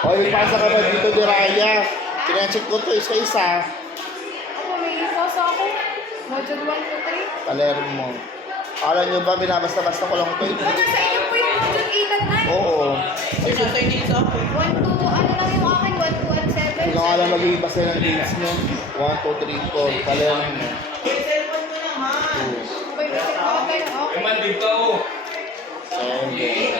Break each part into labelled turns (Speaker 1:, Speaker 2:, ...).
Speaker 1: O, ipasa ka ba dito, Doraya? Kinecheck ko to isa-isa.
Speaker 2: Ako, may isa sa ako. one, 1
Speaker 1: three. to. mo. Alam nyo ba, binabasta-basta ko lang ito.
Speaker 2: Ano, sa inyo po yung module 8 at
Speaker 1: 9? Oo.
Speaker 3: Sa inyo, sa inyo, ako.
Speaker 2: 1, 2, ano lang yung akin? 1, 2, and 7?
Speaker 1: Hindi ko alam mag-ibas na yung dates nyo. 1, 2, 3, 4. Palermo.
Speaker 3: May cellphone ko naman. Okay,
Speaker 2: may cellphone ko. Okay, okay.
Speaker 4: Eman, dito ako. Okay.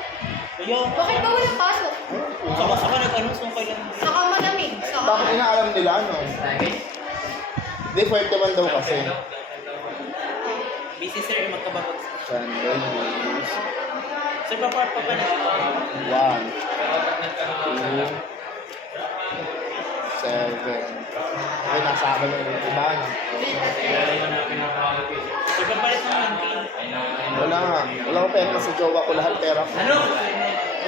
Speaker 2: Ayaw. Bakit ba walang pasok?
Speaker 3: Saka saka na ganun, so kailan. No?
Speaker 2: Saka so, so, malamig.
Speaker 1: Saka. Bakit inaalam nila, no? Hindi, okay. pwede man daw kasi. Okay.
Speaker 3: Busy sir, magkabagot. Sandal, oh. please. Sir, so, papar pa ba, ba, ba na?
Speaker 1: One. Yeah. Two. Seven. Ay, nasa ako na yung iba.
Speaker 3: Sir, papalit mo ang
Speaker 1: Wala nga. Wala ko pera sa jowa ko lahat pera.
Speaker 3: Ano?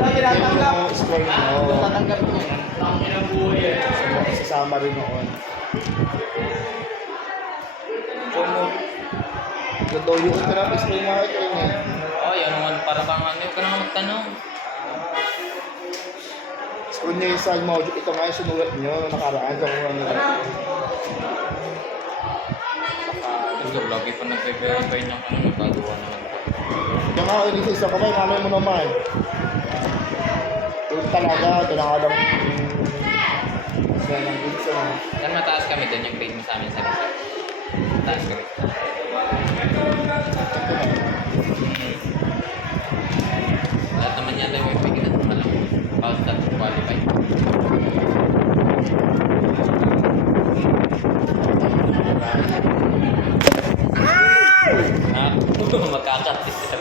Speaker 3: Kung...
Speaker 1: Ito yung para sa mga ito yun eh.
Speaker 5: Oo, yan naman. Para pang ano, kailangan magtanong.
Speaker 1: Kung niya isa yung mga ito nga, sinulat niyo, nakaraan sa mga nga.
Speaker 5: Ito lagi pa nagbibigay pa yung mga kagawa naman.
Speaker 1: Yung mga ito isa ka ba, yung mga mga mga talaga, ito na alam.
Speaker 5: Kan mataas kami din yung kami. Lahat naman yan lang yung pagkinan mo lang. Bawas na ito qualify. Ha? Magkakatis.